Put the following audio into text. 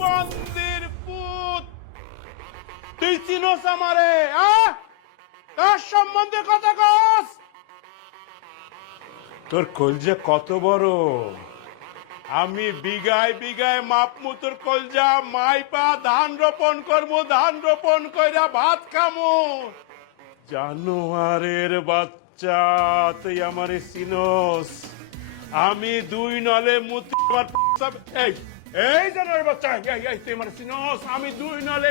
বন্দির পুত, তুই চিনোস আমারে? কার সম্বন্ধে কথা কস? তোর কলজা কত বড়! আমি বিঘায় বিঘায় মাপমু তোর কলজা, মাইপা ধান রোপণ করবো, ধান রোপণ কইরা ভাত খামু। জানোয়ারের বাচ্চা, তুই আমারে চিনোস? আমি দুই নলে মুতি এই এই জানোয়ারের বাচ্চা, এই তুই আমারে চিনোস? আমি দুই নলে